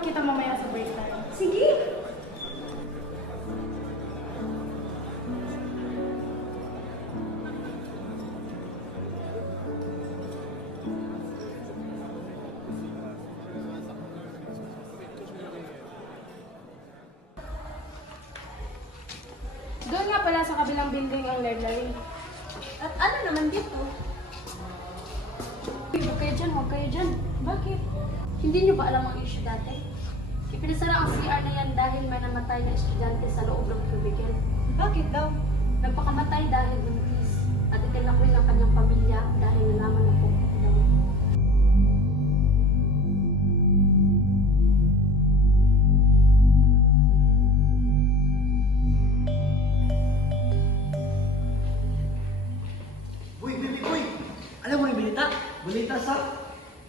kita mamaya sa break time. Sige. Doon nga pala sa kabilang building ang library. At ano naman dito? Huwag kayo dyan, huwag kayo dyan. Bakit? Hindi niyo ba alam ang issue dati? Ipinasara ang CR na yan dahil may namatay na estudyante sa loob ng cubicle. Bakit daw? Nagpakamatay dahil buntis at itinakwil ang kanyang pamilya dahil nalaman na po daw. Boy, baby boy! Alam mo yung balita? Balita sa...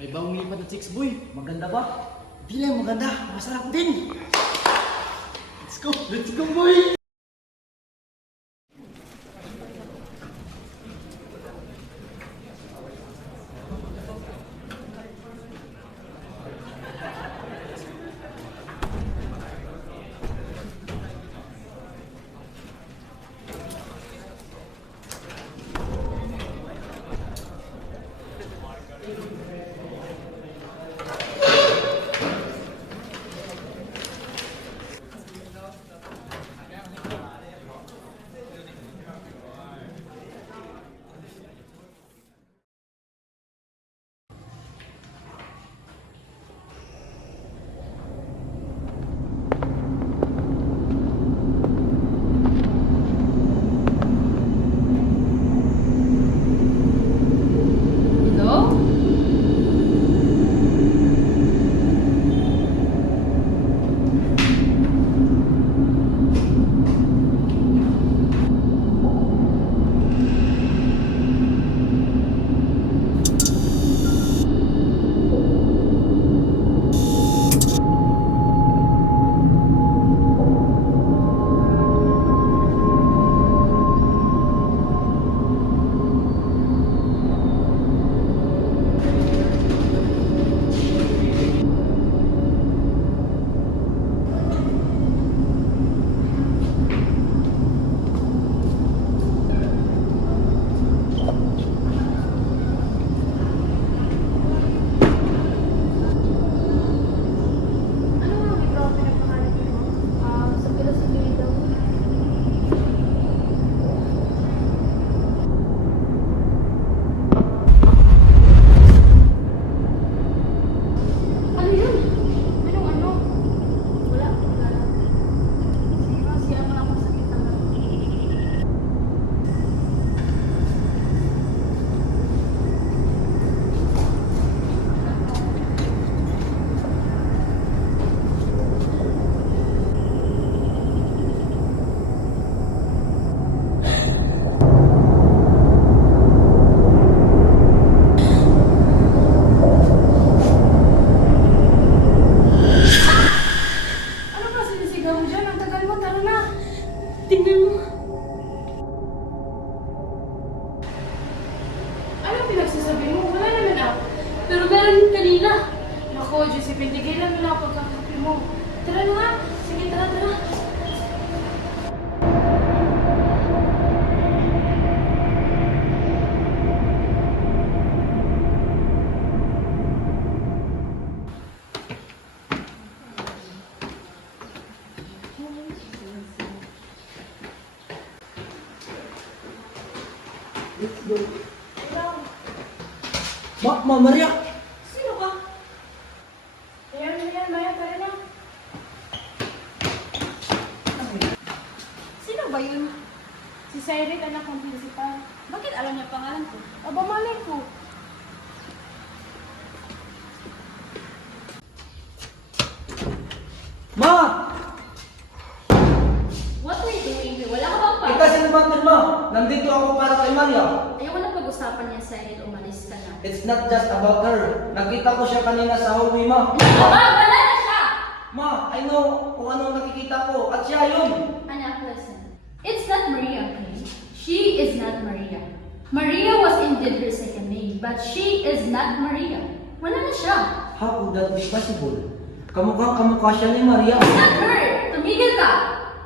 May bagong lipat na chicks, boy. Maganda ba? Di lang maganda. Masarap din. Let's go! Let's go, boy! Hello? Ano nga may bro pinagpangalan mo? Sa philosophy daw. Ano yun? Anong ano? Wala. Sige nga, siya mo lang masakit ang Ano ba sinisigaw mo dyan? Ang tagal mo, tara na. tingnan mo. Anong pinagsasabi mo? Wala naman ako. Pero meron kanina. Nako, Josephine, tigilan mo na ang pagkakapi mo. Tara na nga. Sige, tara, tara. Let's go. Ma Maria! Sino ka? Ayan, Maya, tara na. Sino ba yun? Si Cyril, anak ng principal. Bakit alam niya pangalan ko? Aba, malay ko. Ma! What are you doing here? Wala ka bang pa? Ikaw sino ba, ma? Nandito ako para kay Maria. Ayoko na pag-usapan niya sa umalis ka na. It's not just about her. Nakita ko siya kanina sa hallway, ma. Wala na siya! Ma, I know kung anong nakikita ko. At siya yun. Anak, listen. It's not Maria, okay? She is not Maria. Maria was indeed her second name, but she is not Maria. Wala na siya. How could that be possible? Kamukha siya ni Maria. Not her! Tumigil ka!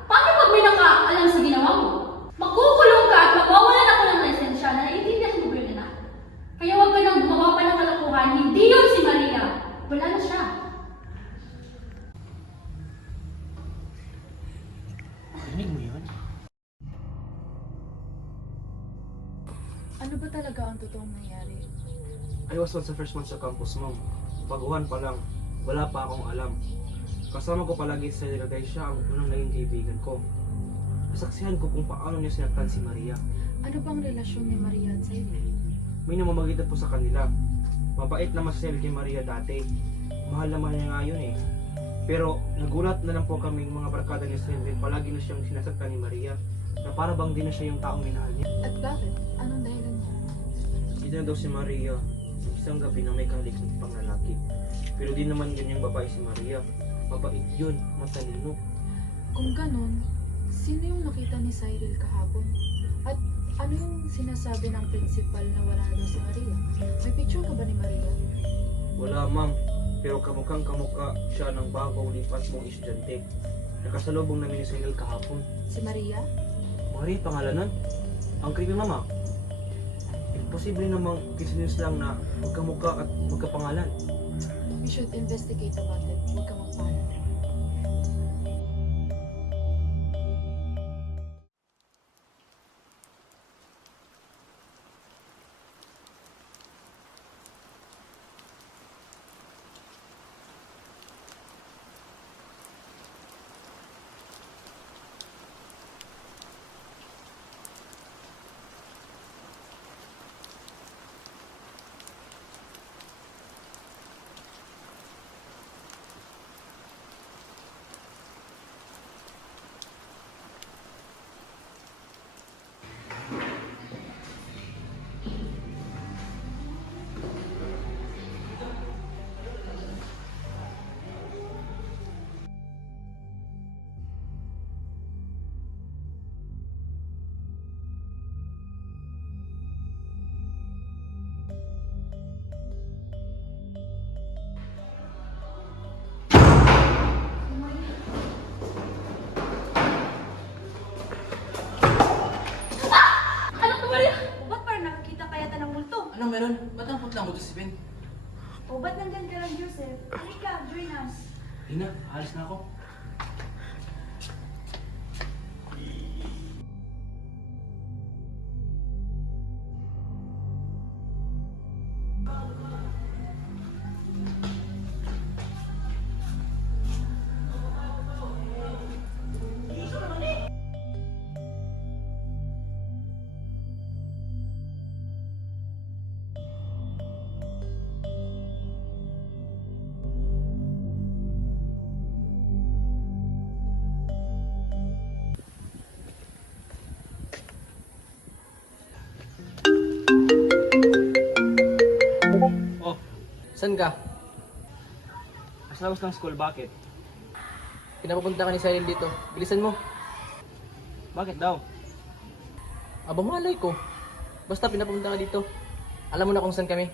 Paano pag may nakaalam sa ginawa mo? Makukulong ka at mawawalan ako ng lisensya na naiintindihan mo ba yun, anak? Kaya huwag ka nang gumawa pa ng kalokohan. Hindi yun si Maria. Wala na siya. Rinig mo yun? Ano ba talaga ang totoong nangyari? I was once the first one sa campus, ma'am. Baguhan pa lang, wala pa akong alam. Kasama ko palagi sa Liragay, siya ang unang naging kaibigan ko. Nasaksihan ko kung paano niya sinaktan si Maria. Ano bang relasyon ni Maria at Cyril? May namamagitan po sa kanila. Mabait naman si Cyril kay Maria dati. Mahal naman niya nga yun eh. Pero nagulat na lang po kaming mga barkada ni Cyril, palagi na siyang sinasaktan ni Maria. Na para bang di na siya yung taong minahal niya. At bakit? Anong dahilan niya? Hindi na daw si Maria. Isang gabi na may kahalik pang lalaki. Pero di naman yun yung babae si Maria. Mabait yun, matalino. Kung ganun, sino yung nakita ni Cyril kahapon? At ano yung sinasabi ng principal na wala na daw si Maria? May picture ka ba ni Maria? Wala ma'am, pero kamukhang kamukha siya ng bagong lipat mong estudyante. Nakasalubong namin ni Cyril kahapon. Si Maria? Maria, pangalan nun? Ang creepy mama. Imposible namang kisinis lang na magkamukha at magkapangalan. We should investigate about it. Huwag kang magpahal. Anak ko, Maria! Ba't parang nakakita kaya ta ng multo? Anong meron? Ba't ang putlang mo to si Ben? O ba't nandyan ka lang, Joseph? Halika, join us. Ina, alis na ako. Oh, Saan ka? as labas ng school, bakit? Pinapapunta ka ni Cyril dito. Bilisan mo. Bakit daw? Aba, malay ko. Basta pinapapunta ka dito. Alam mo na kung saan kami.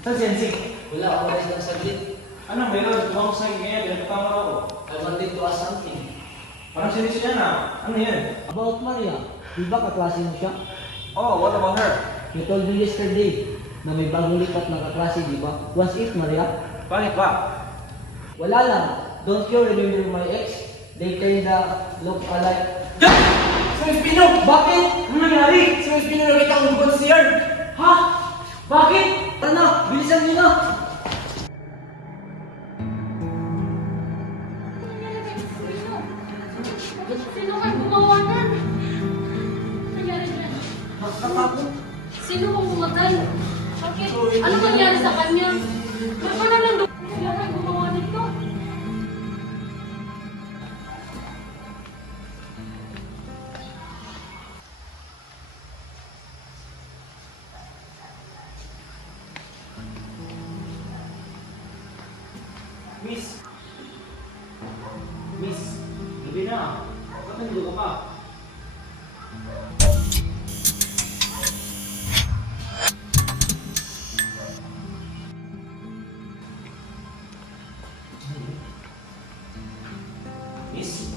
Saan si Ensing? Wala ako guys ng saglit. Ano meron? Tumawag sa'yo ngayon, pinagpapama ako. I wanted to ask something. Parang sinis yan ah. Ano yan? About Maria, di ba kaklase mo siya? Oh, what about her? You told me yesterday na may bagong lipat na kaklase, di ba? Was it Maria? Bakit ba? Wala lang. Don't you remember my ex? They kinda look alike. Si Espino! Bakit? Ano nangyari? Si Espino nakita ko bukas sa yard! Ha? Bakit? Tara na! Bilisan niyo na! Sino kayo gumawa nan? Nangyari dyan? Sino kong pumatay? Bakit? Ano nangyari sa kanya? Ba't pa naman doon? Sino kayo gumawa nito? Miss! Miss! Gabi na. Ba't nandito ka pa? Miss?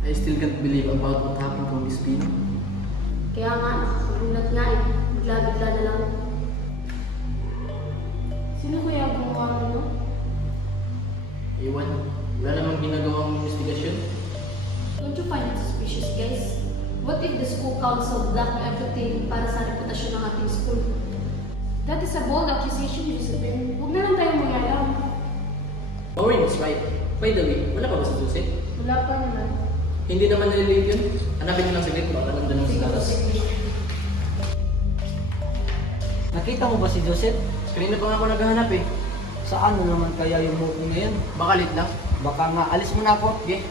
I still can't believe about what happened to Miss Pino. Kaya nga, nagulat nga eh. Bigla-bigla na lang. Sino kaya gumawa nito? Ewan, wala namang ginagawang investigation. Don't you find it suspicious, guys? What if the school council blocked everything para sa reputasyon ng ating school? That is a bold accusation, Josephine. Huwag na lang tayong mag-alam. Maureen is right. By the way, wala pa ba si Susie? Wala pa naman. Hindi naman nililate yun. Hanapin niyo ng saglit, baka nandun ang sinatas. Nakita mo ba si Joseph? Kanina pa nga ako naghahanap eh. Saan mo naman kaya yung muko ngayon? Baka late lang. Baka nga, alis mo na ako. Okay.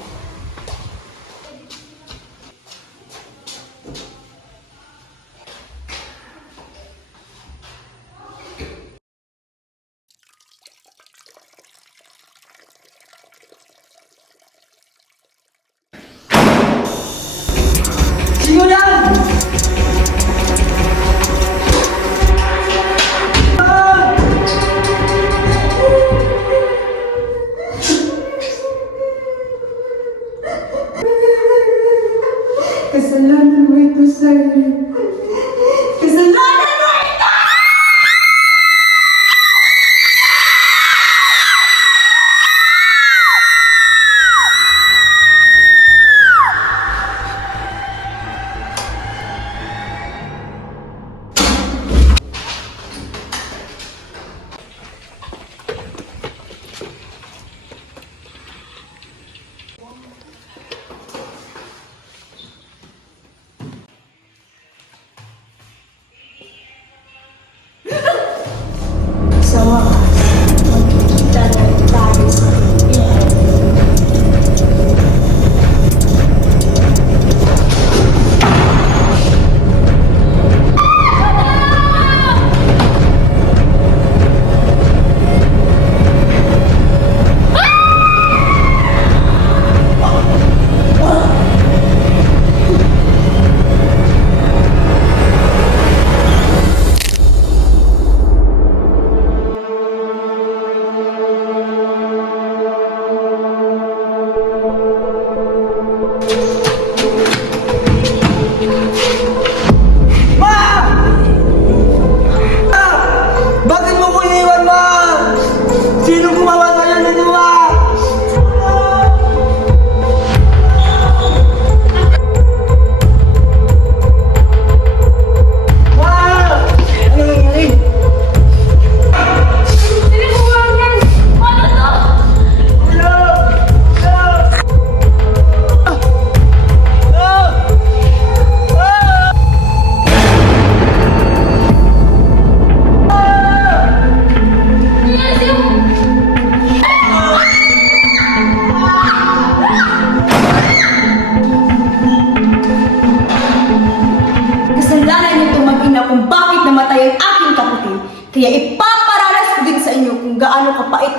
Sino yan? Kasalanan mo ito, Cyril. Kasalanan mo ito! Sa wakas, magkikita na tayo sa piyan.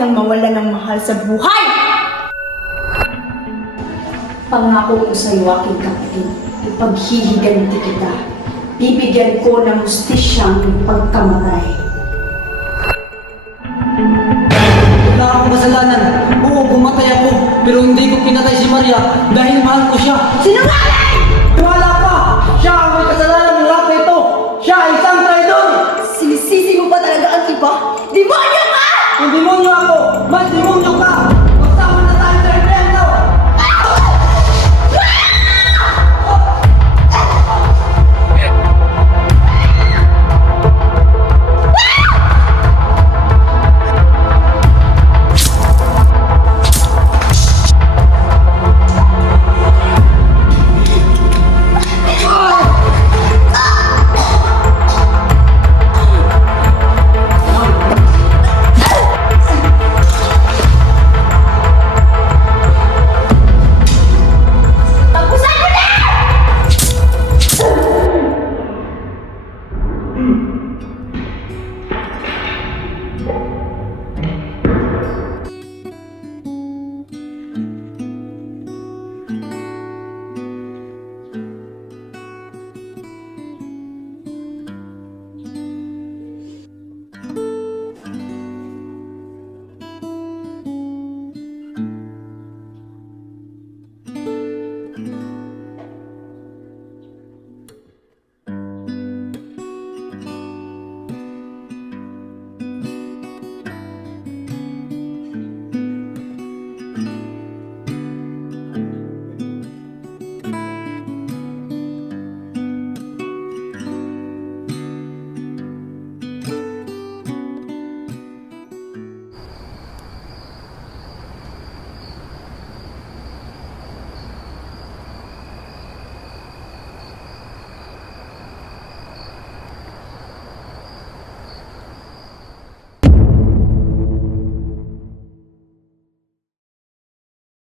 ng mawala ng mahal sa buhay! Pangako ko sa iyo, aking kapatid, ipaghihiganti kita. Bibigyan ko ng hustisya ang pagkamatay. Wala akong kasalanan. Oo, pumatay ako. Pero hindi ko pinatay si Maria dahil mahal ko siya. Sinungaling!